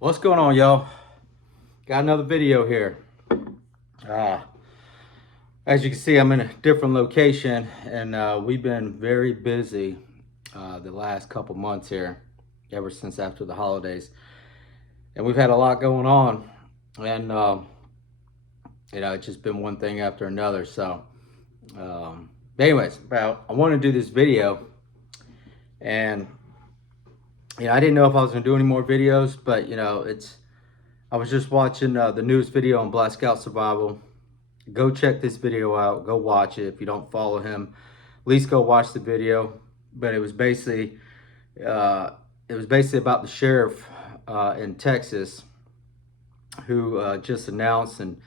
What's going on, y'all? Got another video here. Uh, as you can see, I'm in a different location, and we've been very busy the last couple months here, ever since after the holidays. And we've had a lot going on, and it's just been one thing after another. So, anyways, I want to do this video, and I didn't know if I was going to do any more videos, but I was just watching the newest video on Black Scout Survival. Go check this video out. Go watch it. If you don't follow him, at least go watch the video. But it was basically about the sheriff in Texas who just announced and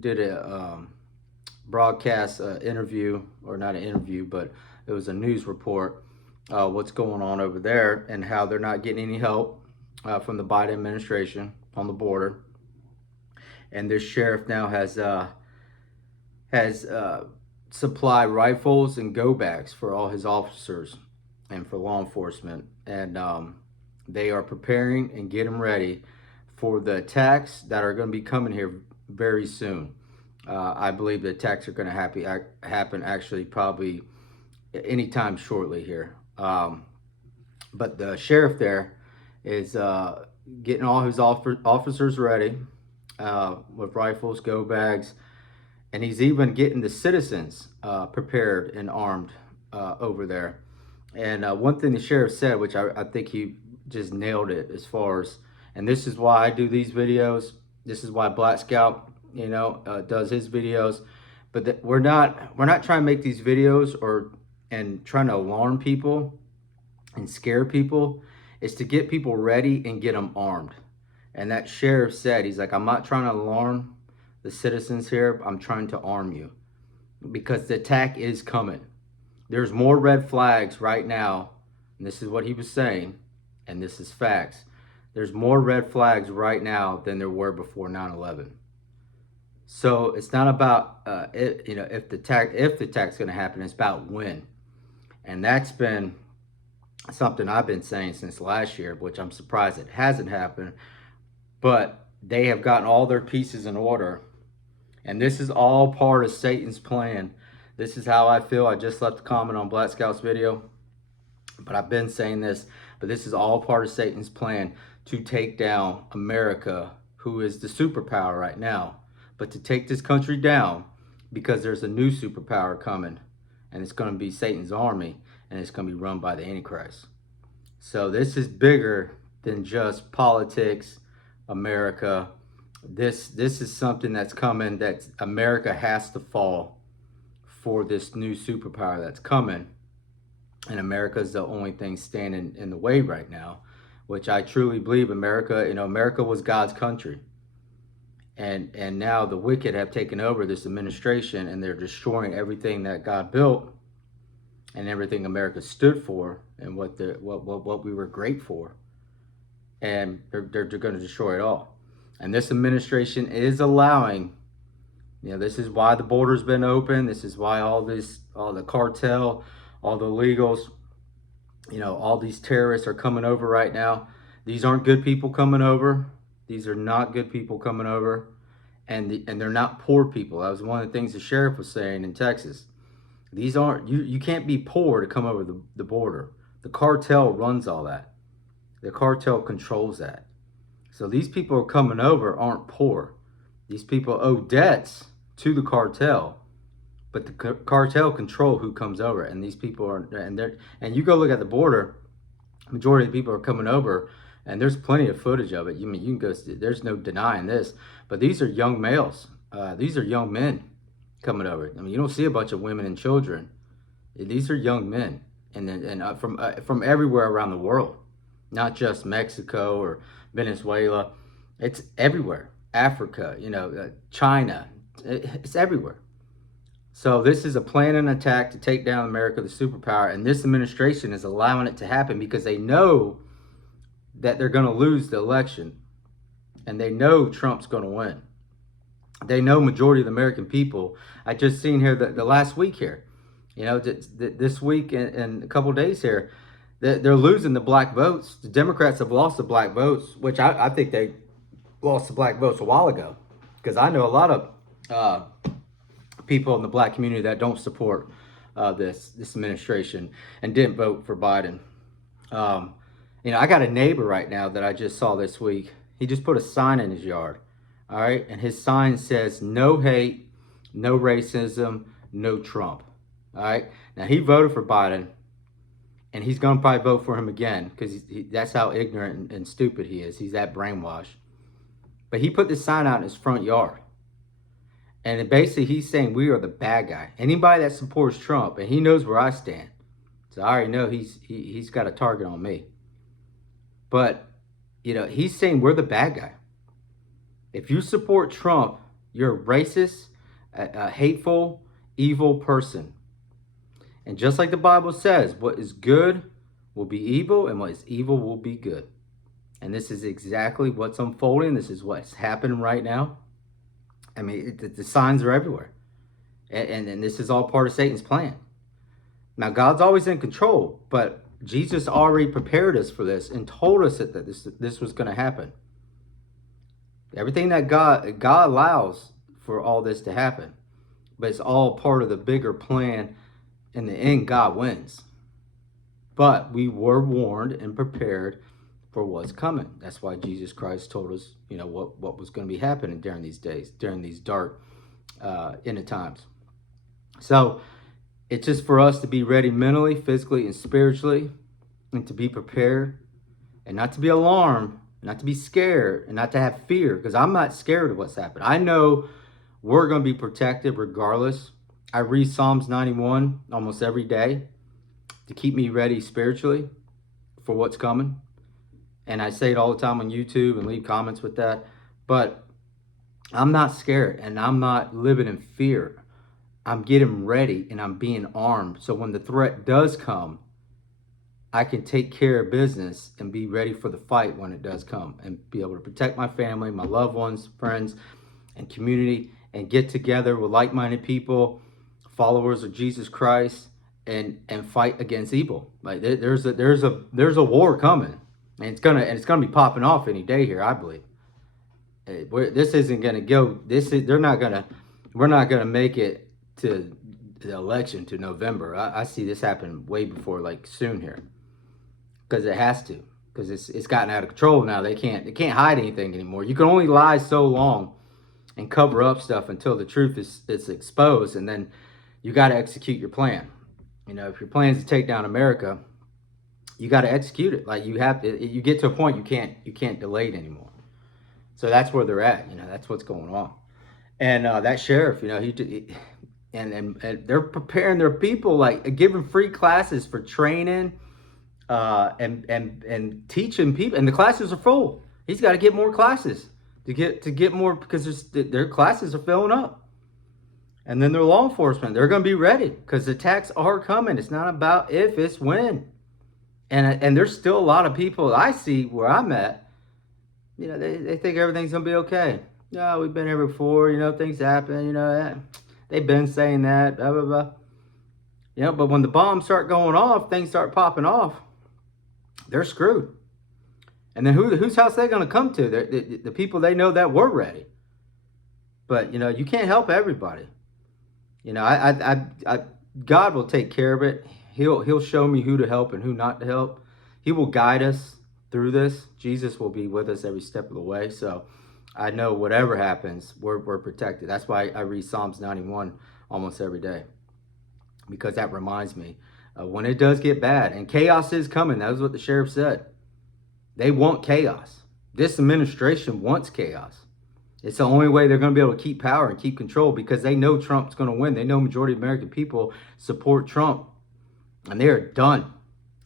did a broadcast interview, or not an interview, but it was a news report. What's going on over there and how they're not getting any help from the Biden administration on the border. And this sheriff now has supply rifles and go bags for all his officers and for law enforcement, and they are preparing and getting ready for the attacks that are going to be coming here very soon. I believe the attacks are going to happen actually probably anytime shortly here. But the sheriff there is getting all his officers ready with rifles, go bags, and he's even getting the citizens prepared and armed over there. And one thing the sheriff said, which I think he just nailed it, as far as, and this is why I do these videos. This is why Black Scout, does his videos. But we're not trying to make these videos and trying to alarm people and scare people. It's to get people ready and get them armed. And that sheriff said, he's like, I'm not trying to alarm the citizens here. I'm trying to arm you, because the attack is coming. There's more red flags right now. And this is what he was saying, and this is facts. There's more red flags right now than there were before 9/11. So it's not about if the attack's going to happen. It's about when. And that's been something I've been saying since last year, which I'm surprised it hasn't happened. But they have gotten all their pieces in order. And this is all part of Satan's plan. This is how I feel. I just left a comment on Black Scout's video, but I've been saying this. But this is all part of Satan's plan to take down America, who is the superpower right now. But to take this country down, because there's a new superpower coming, and it's going to be Satan's army, and it's going to be run by the Antichrist. So this is bigger than just politics, America. This is something that's coming, that America has to fall for this new superpower that's coming. And America is the only thing standing in the way right now, which I truly believe America was God's country. And now the wicked have taken over this administration, and they're destroying everything that God built and everything America stood for, and what we were great for. And they're going to destroy it all. And this administration is allowing, this is why the border's been open. This is why all the cartel, all the illegals, all these terrorists are coming over right now. These aren't good people coming over. These are not good people coming over. And they're not poor people. That was one of the things the sheriff was saying in Texas. These aren't, you can't be poor to come over the border. The cartel runs all that. The cartel controls that. So these people are coming over aren't poor. These people owe debts to the cartel, but the cartel control who comes over. And these people are, and you go look at the border, majority of the people are coming over, and there's plenty of footage of it. You can go, there's no denying this, but these are young males. These are young men coming over. You don't see a bunch of women and children. These are young men, and from everywhere around the world, not just Mexico or Venezuela. It's everywhere. Africa, China. It's everywhere. So this is a plan and attack to take down America, the superpower, and this administration is allowing it to happen because they know that they're going to lose the election, and they know Trump's going to win. They know majority of the American people. I just seen here the last week here, this week and a couple of days here, They're losing the black votes. The Democrats have lost the black votes, which I think they lost the black votes a while ago, because I know a lot of people in the black community that don't support this administration and didn't vote for Biden. I got a neighbor right now that I just saw this week. He just put a sign in his yard, all right, and his sign says "No hate, no racism, no Trump." All right, now he voted for Biden, and he's gonna probably vote for him again because that's how ignorant and stupid he is. He's that brainwashed. But he put this sign out in his front yard. And basically, he's saying we are the bad guy. Anybody that supports Trump, and he knows where I stand. So I already know he's got a target on me. But, he's saying we're the bad guy. If you support Trump, you're a racist, a hateful, evil person. And just like the Bible says, what is good will be evil, and what is evil will be good. And this is exactly what's unfolding. This is what's happening right now. I mean, the signs are everywhere. And this is all part of Satan's plan. Now, God's always in control, but Jesus already prepared us for this and told us that this was going to happen. Everything that God allows for all this to happen, but it's all part of the bigger plan. In the end, God wins. But we were warned and prepared for what's coming. That's why Jesus Christ told us, what was going to be happening during these days, during these dark end of times. So it's just for us to be ready mentally, physically, and spiritually, and to be prepared, and not to be alarmed, not to be scared, and not to have fear, because I'm not scared of what's happening. I know we're going to be protected regardless. I read Psalms 91 almost every day to keep me ready spiritually for what's coming. And I say it all the time on YouTube and leave comments with that. But I'm not scared, and I'm not living in fear. I'm getting ready, and I'm being armed. So when the threat does come, I can take care of business and be ready for the fight when it does come, and be able to protect my family, my loved ones, friends, and community, and get together with like-minded people, followers of Jesus Christ, and fight against evil. Like there's a war coming. And it's gonna be popping off any day here, I believe. This isn't gonna go. We're not gonna make it to the election to November. I see this happen way before, like soon here, because it has to. Because it's gotten out of control now. They can't hide anything anymore. You can only lie so long and cover up stuff until the truth is exposed, and then you got to execute your plan. If your plan is to take down America, you got to execute it. Like you get to a point you can't delay it anymore. So that's where they're at. That's what's going on. And that sheriff, and they're preparing their people, like giving free classes for training, and teaching people. And the classes are full. He's got to get more classes to get more, because their classes are filling up. And then their law enforcement, they're going to be ready, because the attacks are coming. It's not about if, it's when. And there's still a lot of people I see where I'm at, they think everything's going to be okay. Yeah, we've been here before, things happen, they've been saying that, blah, blah, blah. But when the bombs start going off, things start popping off, they're screwed. And then whose house are they going to come to? The people they know that were ready. But, you can't help everybody. God will take care of it. He'll show me who to help and who not to help. He will guide us through this. Jesus will be with us every step of the way. So I know whatever happens, we're protected. That's why I read Psalms 91 almost every day, because that reminds me when it does get bad, and chaos is coming. That was what the sheriff said. They want chaos. This administration wants chaos. It's the only way they're going to be able to keep power and keep control, because they know Trump's going to win. They know majority of American people support Trump. And they're done.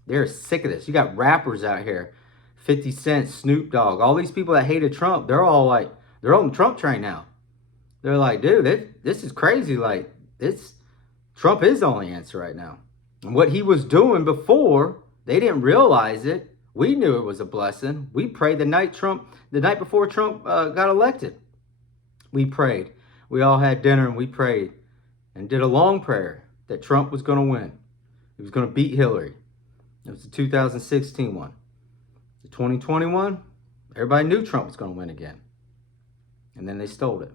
They're sick of this. You got rappers out here, 50 Cent, Snoop Dogg, all these people that hated Trump, they're all like, they're on the Trump train now. They're like, dude, this is crazy. Like, Trump is the only answer right now. And what he was doing before, they didn't realize it. We knew it was a blessing. We prayed the night before Trump got elected. We prayed. We all had dinner and we prayed and did a long prayer that Trump was going to win. He was going to beat Hillary. It was the 2016 one. The 2021, everybody knew Trump was going to win again. And then they stole it.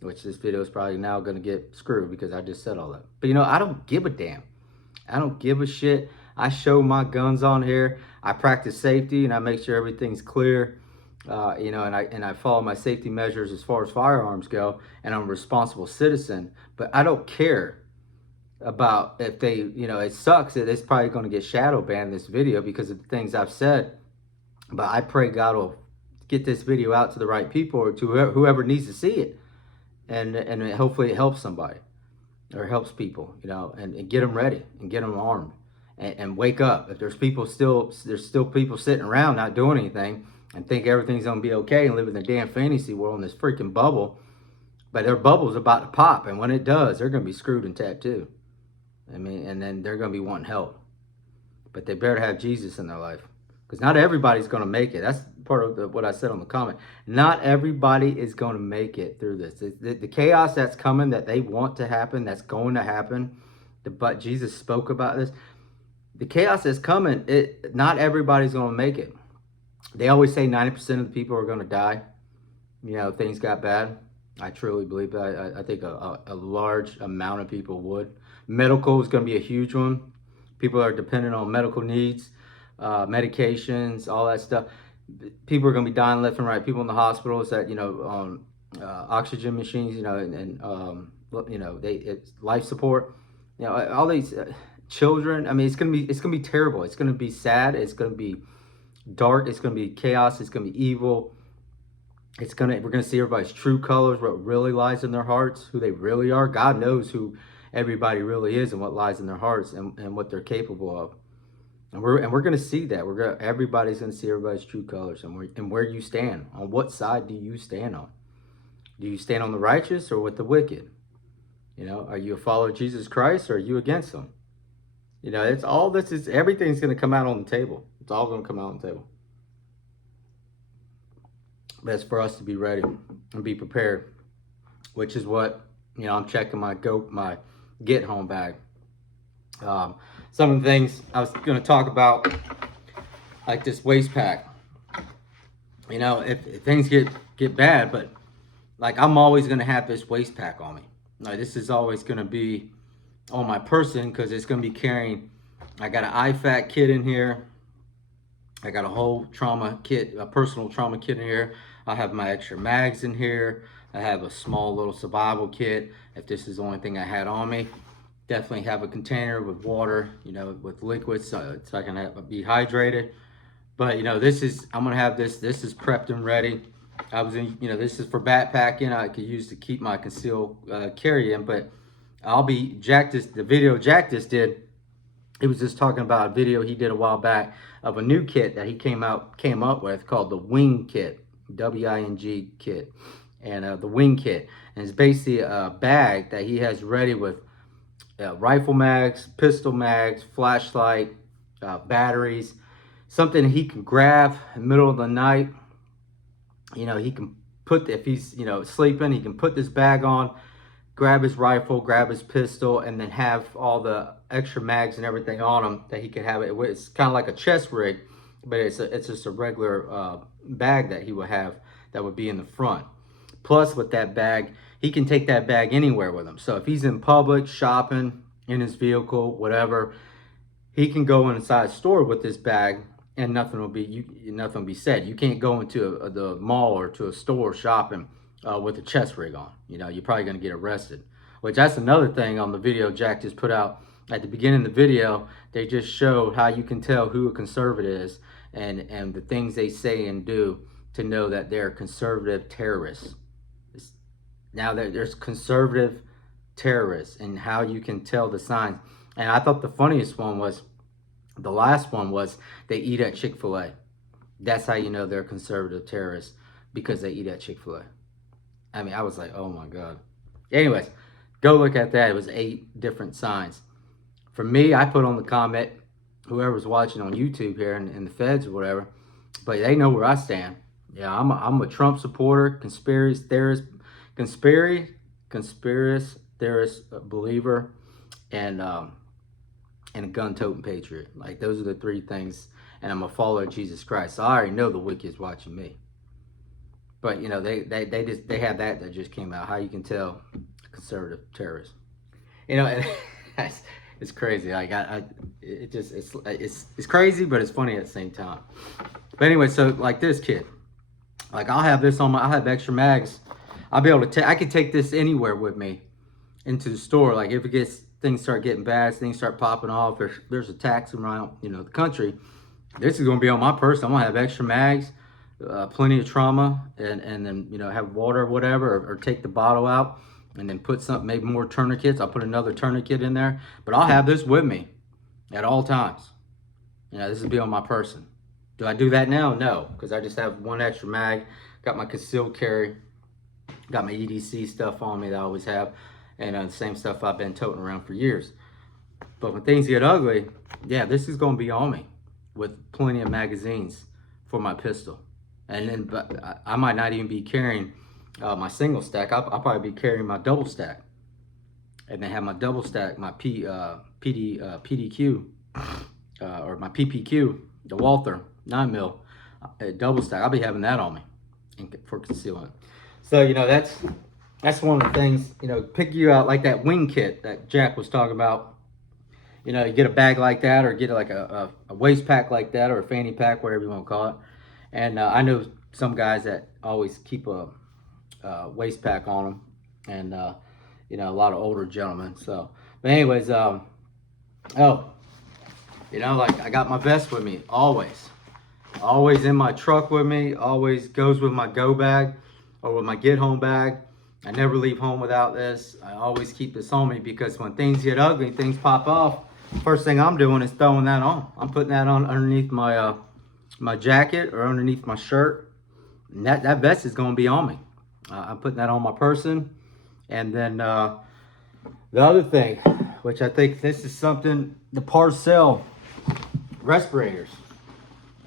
Which this video is probably now going to get screwed because I just said all that. But you know, I don't give a damn. I don't give a shit. I show my guns on here. I practice safety and I make sure everything's clear. You know, and I follow my safety measures as far as firearms go, and I'm a responsible citizen. But I don't care about if they, you know, it sucks that it's probably going to get shadow banned, this video, because of the things I've said. But I pray God will get this video out to the right people or to whoever needs to see it, and hopefully it helps somebody or helps people, you know, and get them ready and get them armed and wake up. If there's still people sitting around not doing anything and think everything's gonna be okay and live in the damn fantasy world in this freaking bubble, but their bubble's about to pop, and when it does, they're gonna be screwed and tattooed. I mean, and then they're gonna be wanting help, but they better have Jesus in their life, because not everybody's gonna make it. That's part of what I said on the comment. Not everybody is gonna make it through this. The chaos that's coming, that they want to happen, that's going to happen. But Jesus spoke about this. The chaos that's coming, not everybody's gonna make it. They always say 90% of the people are gonna die. You know, things got bad. I truly believe that. I think a large amount of people would. Medical is going to be a huge one. People are dependent on medical needs, medications, all that stuff. People are going to be dying left and right. People in the hospitals that, you know, on oxygen machines, you know, and you know, it's life support. You know, all these children. I mean, it's gonna be terrible. It's gonna be sad. It's gonna be dark. It's gonna be chaos. It's gonna be evil. We're gonna see everybody's true colors, what really lies in their hearts, who they really are. God knows who everybody really is and what lies in their hearts and what they're capable of. And we're gonna see that. Everybody's gonna see everybody's true colors and where you stand. On what side do you stand on? Do you stand on the righteous or with the wicked? You know, are you a follower of Jesus Christ or are you against them? You know, it's all this is everything's gonna come out on the table. It's all gonna come out on the table. But it's for us to be ready and be prepared, which is what, you know, I'm checking my get home bag. Some of the things I was going to talk about, like this waist pack. You know, if things get bad, but like I'm always going to have this waist pack on me. Like this is always going to be on my person because it's going to be carrying. I got an IFAK kit in here. I got a whole trauma kit, a personal trauma kit in here. I have my extra mags in here. I have a small little survival kit if this is the only thing I had on me. Definitely have a container with water, you know, with liquids so I can be hydrated. But, you know, I'm going to have this is prepped and ready. You know, this is for backpacking. I could use to keep my concealed carry in, but the video Jack just did, he was just talking about a video he did a while back of a new kit that he came up with called the Wing Kit, WING kit, and the Wing Kit, and it's basically a bag that he has ready with rifle mags, pistol mags, flashlight, batteries, something he can grab in the middle of the night. You know, he can if he's, you know, sleeping, he can put this bag on, grab his rifle, grab his pistol, and then have all the extra mags and everything on him that he can have. It's kind of like a chest rig, but it's just a regular bag that he would have that would be in the front. Plus, with that bag, he can take that bag anywhere with him. So if he's in public, shopping, in his vehicle, whatever, he can go inside a store with this bag and nothing will be said. You can't go into the mall or to a store shopping with a chest rig on. You know, you're probably going to get arrested. Which that's another thing on the video Jack just put out. At the beginning of the video, they just showed how you can tell who a conservative is and the things they say and do to know that they're conservative terrorists. Now there's conservative terrorists and how you can tell the signs. And I thought the funniest one was, the last one was, they eat at Chick-fil-A. That's how you know they're conservative terrorists, because they eat at Chick-fil-A. I mean, I was like, oh my God. Anyways, go look at that. It was 8 different signs. For me, I put on the comment, whoever's watching on YouTube here and the feds or whatever, but they know where I stand. Yeah, I'm a Trump supporter, conspiracy theorist believer, and and a gun-toting patriot. Like, those are the three things. And I'm a follower of Jesus Christ. So I already know the wicked's watching me. But you know, they have that just came out. How you can tell a conservative terrorist. You know, and it's crazy. Like it's crazy, but it's funny at the same time. But anyway, so like this kid, like I'll have this on my. I have extra mags. I'll be able to take. I can take this anywhere with me into the store. Like if it gets things start getting bad, things start popping off. There's attacks around the country. This is gonna be on my person. I'm gonna have extra mags. Plenty of trauma, and then have water or whatever, or take the bottle out and then put some, maybe more tourniquets. I'll put another tourniquet in there, but I'll have this with me at all times. This will be on my person. Do I do that now? No, because I just have one extra mag, got my concealed carry, got my EDC stuff on me that I always have, and the same stuff I've been toting around for years. But when things get ugly, yeah, this is going to be on me with plenty of magazines for my pistol. And then, but I might not even be carrying my single stack. I'll probably be carrying my double stack, and then have my double stack, my PDQ or my PPQ, the Walther 9mm double stack. I'll be having that on me for concealment. So that's one of the things. Pick you out like that wing kit that Jack was talking about. You get a bag like that, or get like a waist pack like that, or a fanny pack, whatever you want to call it. And I know some guys that always keep a waist pack on them, and a lot of older gentlemen. So, but anyways, like I got my vest with me always in my truck with me. Always goes with my go bag or with my get home bag. I never leave home without this. I always keep this on me because when things get ugly, things pop off. First thing I'm doing is throwing that on. I'm putting that on underneath my my jacket or underneath my shirt, and that vest is going to be on me. I'm putting that on my person. And then the other thing, which I think this is something, the Parcell respirators.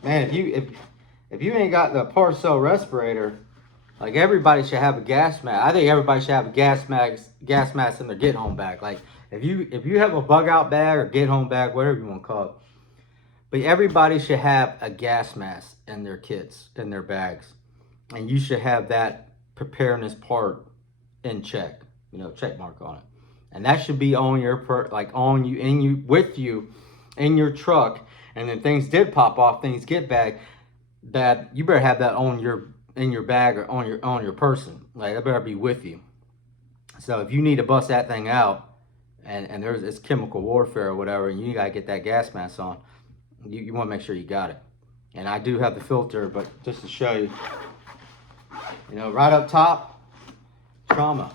Man, if you ain't got the Parcell respirator, like, everybody should have a gas mask. I think everybody should have a gas mask in their get home bag. Like if you have a bug out bag or get home bag, whatever you want to call it. But everybody should have a gas mask in their kits, in their bags. And you should have that preparedness part in check, check mark on it. And that should be on your, with you, in your truck. And then things did pop off, things get bad, you better have that in your bag or on your person. Like, that better be with you. So if you need to bust that thing out, and there's this chemical warfare or whatever, and you gotta get that gas mask on, you want to make sure you got it. And I do have the filter, but just to show you, right up top, trauma.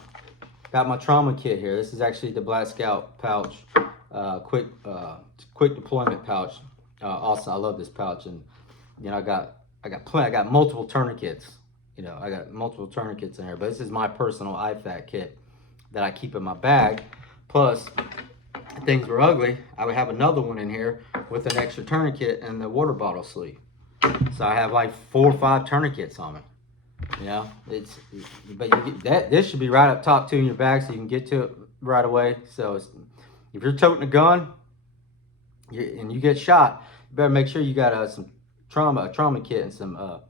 Got my trauma kit here. This is actually the Black Scout pouch, quick deployment pouch. Also, I love this pouch, and I got multiple tourniquets. I got multiple tourniquets in here, but this is my personal IFAK kit that I keep in my bag. Plus, if things were ugly, I would have another one in here with an extra tourniquet and the water bottle sleeve. So I have like 4 or 5 tourniquets on me. But you get that. This should be right up top too in your bag, so you can get to it right away. So if you're toting a gun and you get shot, you better make sure you got a trauma kit and some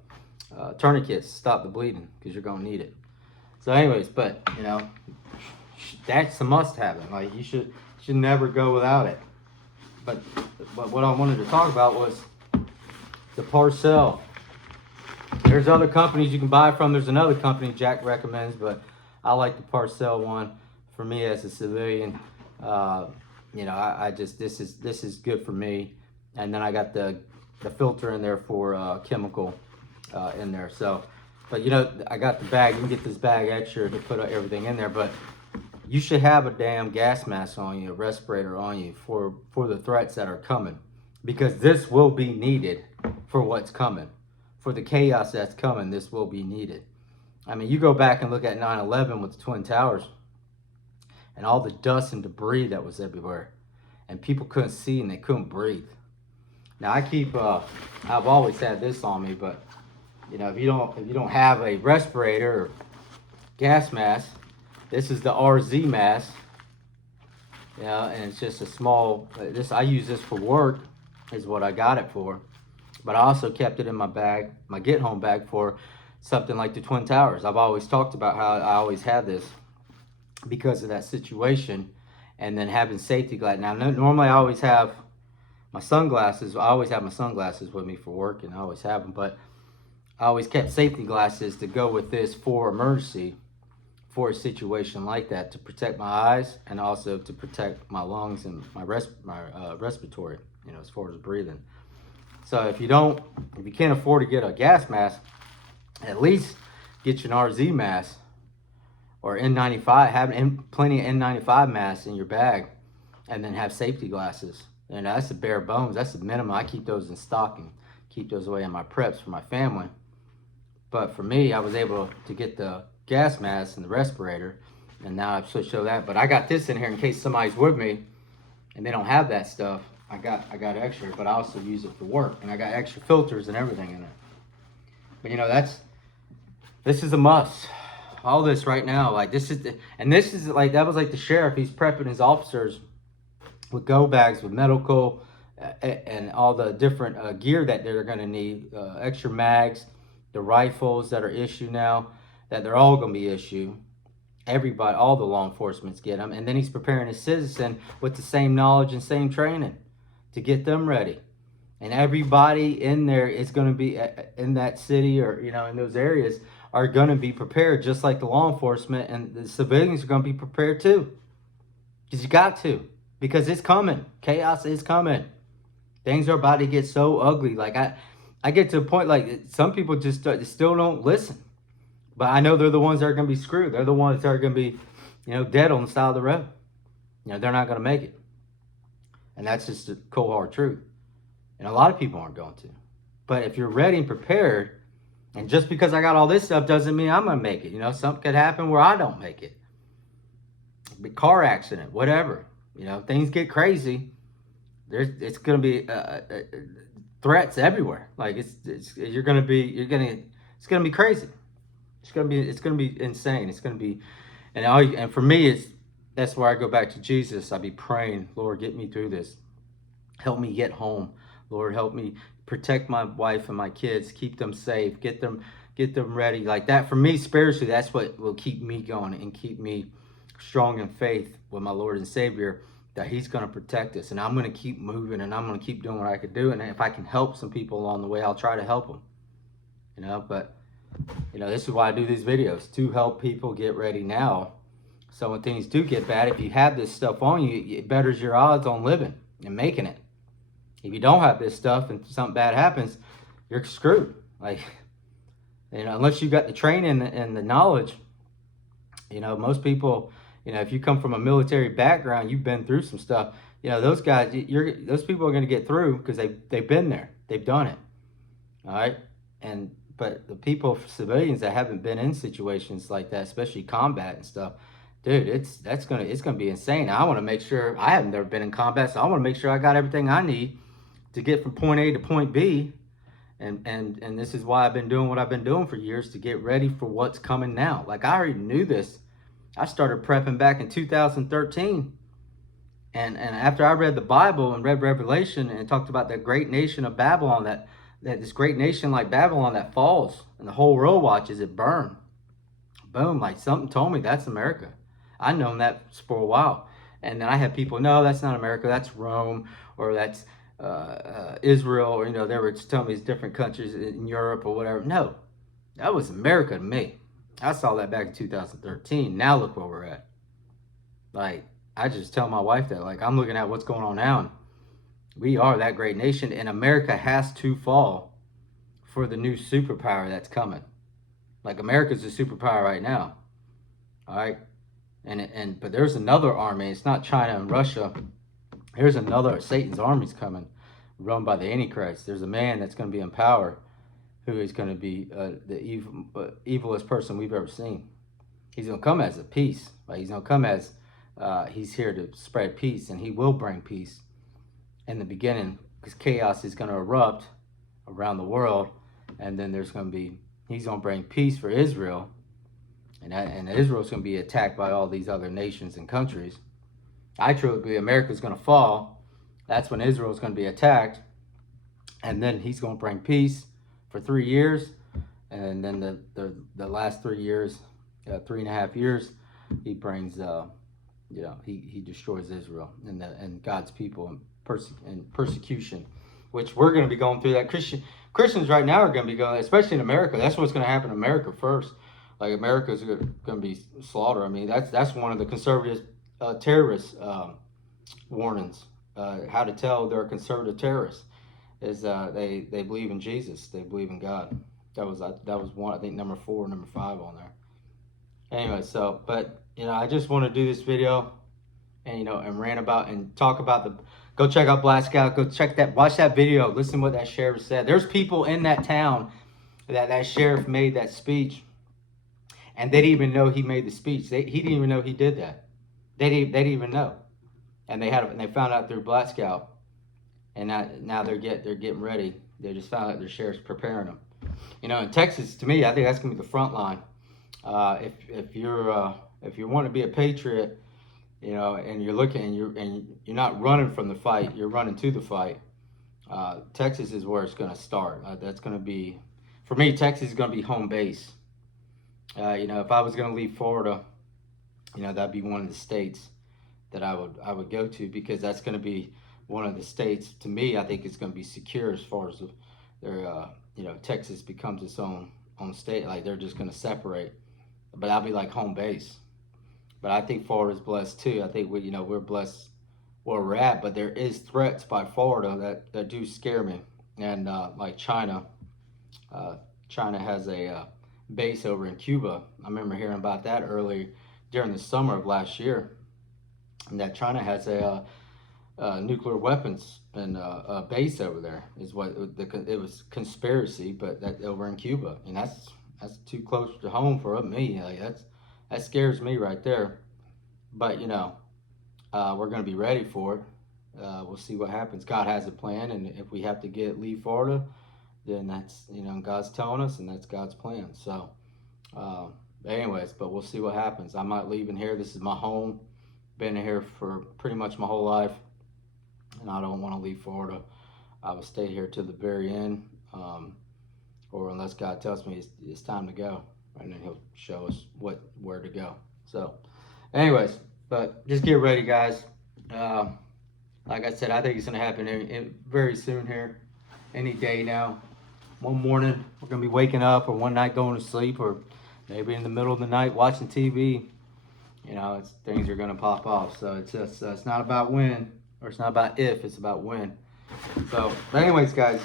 tourniquets to stop the bleeding, because you're gonna need it. So anyways, but that's a must-have. Like, you should never go without it. But what I wanted to talk about was the Parcell. There's other companies you can buy from. There's another company Jack recommends, but I like the Parcell one. For me as a civilian, I just this is good for me. And then I got the filter in there for chemical in there. So, but I got the bag. You can get this bag extra to put everything in there, but you should have a damn gas mask on you, a respirator on you for the threats that are coming, because this will be needed for what's coming. For the chaos that's coming, this will be needed. I mean, you go back and look at 9/11 with the Twin Towers and all the dust and debris that was everywhere, and people couldn't see and they couldn't breathe. Now I've always had this on me, but if you don't have a respirator or gas mask, this is the RZ mask. Yeah, and it's just a small. This I use this for work, is what I got it for. But I also kept it in my bag, my get home bag, for something like the Twin Towers. I've always talked about how I always had this because of that situation, and then having safety glasses. Now, normally I always have my sunglasses. I always have my sunglasses with me for work, and I always have them. But I always kept safety glasses to go with this for emergency, for a situation like that, to protect my eyes and also to protect my lungs and my respiratory, as far as breathing. So if you can't afford to get a gas mask, at least get you an RZ mask or N95. Have plenty of N95 masks in your bag, and then have safety glasses. And that's the bare bones. That's the minimum. I keep those in stock and keep those away in my preps for my family. But for me, I was able to get the gas mask and the respirator, and now I've switched to that. But I got this in here in case somebody's with me and they don't have that stuff. I got extra, but I also use it for work, and I got extra filters and everything in it. But this is a must. All this right now, like this is like, that was like the sheriff. He's prepping his officers with go bags, with medical, and all the different gear that they're going to need, extra mags, the rifles that are issued now, that they're all going to be issued. Everybody, all the law enforcement's get them, and then he's preparing his citizen with the same knowledge and same training to get them ready. And everybody in there is going to be in that city, or in those areas, are going to be prepared, just like the law enforcement, and the civilians are going to be prepared too. Because you got to, because it's coming. Chaos is coming. Things are about to get so ugly. Like I get to a point, like some people just still don't listen. But I know they're the ones that are going to be screwed. They're the ones that are going to be, dead on the side of the road. They're not going to make it. And that's just the cold hard truth. And a lot of people aren't going to. But if you're ready and prepared, and just because I got all this stuff doesn't mean I'm going to make it. Something could happen where I don't make it. A car accident, whatever. Things get crazy. It's going to be threats everywhere. Like it's going to be crazy. It's going to be insane. It's going to be, and for me, that's where I go back to Jesus. I be praying, Lord, get me through this. Help me get home. Lord, help me protect my wife and my kids, keep them safe, get them ready. Like that, for me, spiritually, that's what will keep me going and keep me strong in faith with my Lord and Savior, that he's going to protect us. And I'm going to keep moving, and I'm going to keep doing what I could do. And if I can help some people along the way, I'll try to help them. But this is why I do these videos, to help people get ready now. So when things do get bad, if you have this stuff on you, it betters your odds on living and making it. If you don't have this stuff and something bad happens, you're screwed. Like, unless you got the training and the knowledge, most people, if you come from a military background, you've been through some stuff. Those guys, those people are going to get through because they've been there, they've done it. All right, but the people, civilians that haven't been in situations like that, especially combat and stuff, dude, it's gonna be insane. I want to make sure, I have never been in combat, so I want to make sure I got everything I need to get from point A to point B, and this is why I've been doing what I've been doing for years, to get ready for what's coming now. Like, I already knew this. I started prepping back in 2013, and after I read the Bible and read Revelation, and it talked about that great nation of Babylon, that this great nation like Babylon that falls, and the whole world watches it burn. Boom, like something told me that's America. I've known that for a while. And then I had people, no, that's not America, that's Rome, or that's Israel, or they were telling me it's different countries in Europe or whatever. No, that was America to me. I saw that back in 2013. Now look where we're at. Like, I just tell my wife that, like, I'm looking at what's going on now, and we are that great nation, and America has to fall for the new superpower that's coming. Like, America's a superpower right now. All right, but there's another army. It's not China and Russia. Here's another, Satan's army's coming, run by the Antichrist. There's a man that's going to be in power, who is going to be the evilest person we've ever seen. He's going to come as a peace. Like, he's going to come as he's here to spread peace, and he will bring peace in the beginning, because chaos is going to erupt around the world, and then he's going to bring peace for Israel, and Israel's going to be attacked by all these other nations and countries. I truly believe America's going to fall. That's when Israel's going to be attacked. And then he's going to bring peace for 3 years. And then the last 3 years, 3.5 years, he brings, he destroys Israel and God's people and persecution, which we're going to be going through that. Christians right now are going to be going, especially in America. That's what's going to happen in America first. Like America's going to be slaughtered. I mean, that's one of the conservative terrorist warnings. How to tell they're a conservative terrorist is they believe in Jesus. They believe in God. That was one, I think, number 4, number 5 on there. Anyway, so, but, I just want to do this video and, and rant about and talk about go check out Black Scout, watch that video, listen to what that sheriff said. There's people in that town that sheriff made that speech, and they didn't even know he made the speech. He didn't even know he did that. They didn't even know. And they found out through Black Scout, and now they're getting ready. They just found out their sheriff's preparing them. In Texas, to me, I think that's gonna be the front line. If you want to be a patriot, and you're looking and you're not running from the fight, you're running to the fight. Texas is where it's gonna start. That's gonna be, for me, Texas is gonna be home base. If I was gonna leave Florida, that'd be one of the states that I would go to, because that's gonna be one of the states, to me, I think it's gonna be secure as far as their Texas becomes its own state. Like they're just gonna separate, but that'll be like home base. But I think Florida's blessed too. I think we're blessed where we're at, but there is threats by Florida that do scare me. And like China has a base over in Cuba. I remember hearing about that early during the summer of last year, and that China has a nuclear weapons and a base over there. Is what it was, conspiracy, but that over in Cuba, and that's too close to home for me. Like that scares me right there. But we're going to be ready for it. We'll see what happens. God has a plan, and if we have to leave Florida, then that's God's telling us, and that's God's plan. So, anyways, but we'll see what happens. I'm not leaving here. This is my home. Been here for pretty much my whole life, and I don't want to leave Florida. I will stay here to the very end, or unless God tells me it's time to go, and then He'll show us where to go. So, anyways, but just get ready, guys. Like I said, I think it's going to happen very soon here, any day now. One morning we're going to be waking up, or one night going to sleep, or maybe in the middle of the night watching TV. Things are going to pop off. So it's not about when, or it's not about if, it's about when. So, but anyways, guys,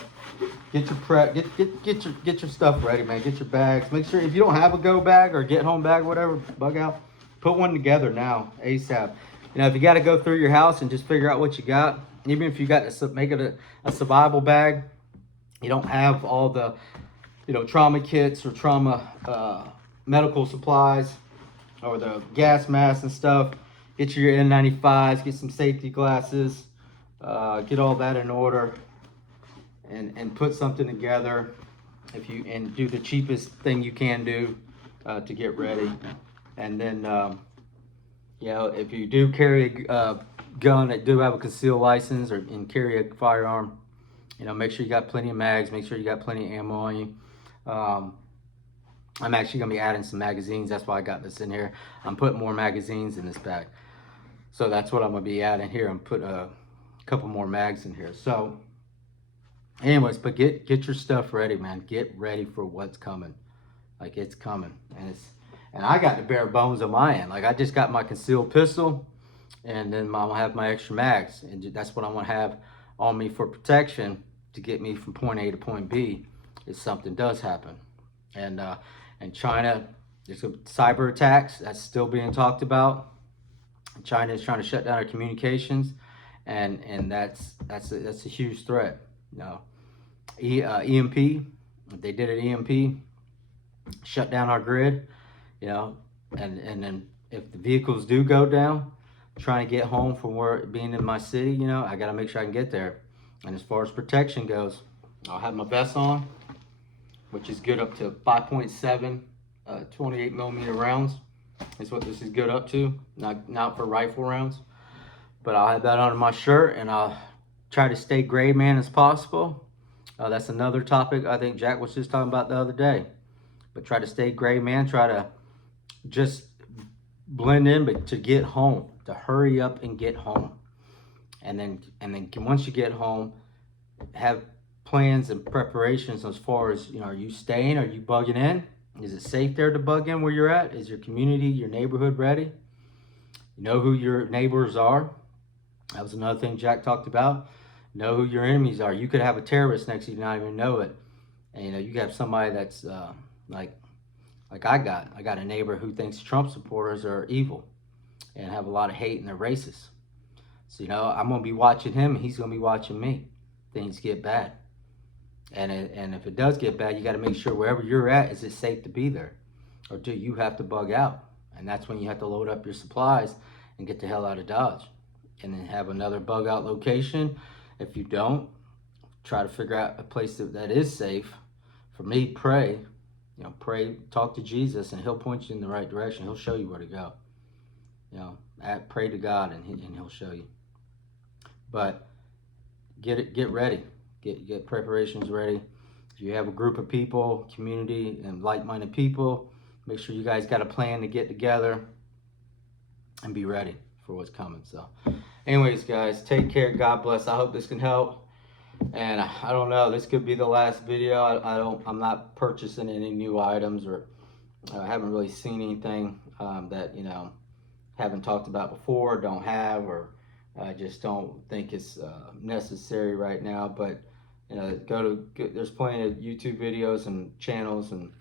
get your prep, get your stuff ready, man. Get your bags. Make sure if you don't have a go bag or get home bag, whatever, bug out, put one together now, ASAP. If you got to go through your house and just figure out what you got, even if you got to make it a survival bag, you don't have all the, trauma kits or trauma medical supplies or the gas masks and stuff. Get your N95s, get some safety glasses, get all that in order, and put something together. And do the cheapest thing you can do to get ready. And then, if you do carry a gun that do have a concealed license and carry a firearm, make sure you got plenty of mags, make sure you got plenty of ammo on you. I'm actually going to be adding some magazines. That's why I got this in here. I'm putting more magazines in this bag. So that's what I'm going to be adding here. I'm putting a couple more mags in here. So anyways, but get your stuff ready, man. Get ready for what's coming. Like, it's coming. And I got the bare bones on my end. Like, I just got my concealed pistol, and then I'm going to have my extra mags. And that's what I want to have on me for protection to get me from point A to point B if something does happen. And China, there's cyber attacks that's still being talked about. China is trying to shut down our communications, and that's a huge threat. EMP, they did an EMP, shut down our grid. And then if the vehicles do go down, trying to get home from being in my city, I got to make sure I can get there. And as far as protection goes, I'll have my vest on, which is good up to 5.7 28 millimeter rounds is what this is good up to, not for rifle rounds. but I'll have that under my shirt, and I'll try to stay gray man as possible. That's another topic I think Jack was just talking about the other day. But try to stay gray man. Try to just blend in, but to get home, to hurry up and get home. And then once you get home, have plans and preparations as far as, are you staying? Are you bugging in? Is it safe there to bug in where you're at? Is your community, your neighborhood ready? You know who your neighbors are. That was another thing Jack talked about. Know who your enemies are. You could have a terrorist next to you and not even know it. And you could have somebody that's like I got a neighbor who thinks Trump supporters are evil and have a lot of hate and they're racist. So I'm gonna be watching him and he's gonna be watching me. Things get bad. And if it does get bad, you got to make sure wherever you're at, is it safe to be there? Or do you have to bug out? And that's when you have to load up your supplies and get the hell out of Dodge. And then have another bug out location. If you don't, try to figure out a place that is safe. For me, pray. Pray, talk to Jesus, and he'll point you in the right direction. He'll show you where to go. Pray to God, and he'll show you. But get ready. Get preparations ready. If you have a group of people, community, and like-minded people, make sure you guys got a plan to get together and be ready for what's coming. So anyways, guys, take care. God bless. I hope this can help. And I don't know, this could be the last video. I'm not purchasing any new items, or I haven't really seen anything that haven't talked about before, don't have, or I just don't think it's necessary right now. But there's plenty of YouTube videos and channels, and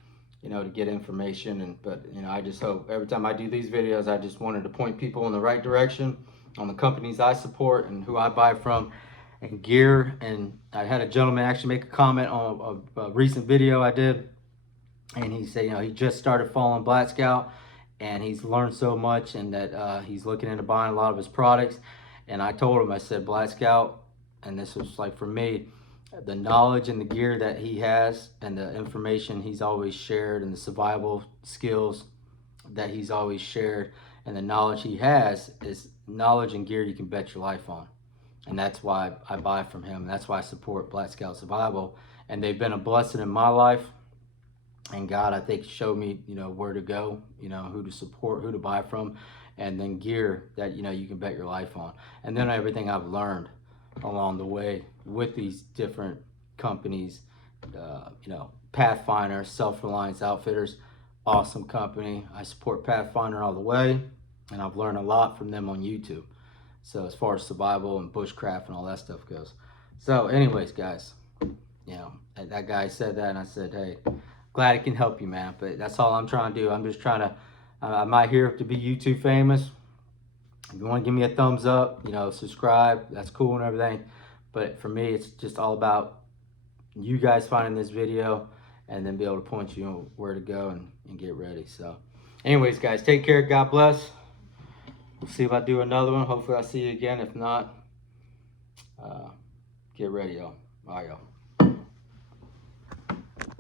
to get information. But I just hope every time I do these videos, I just wanted to point people in the right direction on the companies I support and who I buy from and gear. And I had a gentleman actually make a comment on a recent video I did, and he said he just started following Black Scout and he's learned so much, and that he's looking into buying a lot of his products. And I told him, I said, Black Scout, and this was like for me, the knowledge and the gear that he has and the information he's always shared and the survival skills that he's always shared and the knowledge he has is knowledge and gear you can bet your life on. And that's why I buy from him. That's why I support Black Scout Survival. And they've been a blessing in my life. And God, I think, showed me, where to go, who to support, who to buy from, and then gear that, you can bet your life on. And then everything I've learned along the way with these different companies, Pathfinder, Self-Reliance Outfitters, awesome company. I support Pathfinder all the way, and I've learned a lot from them on YouTube. So as far as survival and bushcraft and all that stuff goes. So anyways, guys, that guy said that, and I said, hey, glad it can help you, man. But that's all I'm trying to do. I'm just trying to, I'm not here to be YouTube famous. If you want to give me a thumbs up, subscribe, that's cool and everything. But for me, it's just all about you guys finding this video and then be able to point you where to go and get ready. So anyways, guys, take care. God bless. We'll see if I do another one. Hopefully I'll see you again. If not, get ready, y'all. All right, y'all.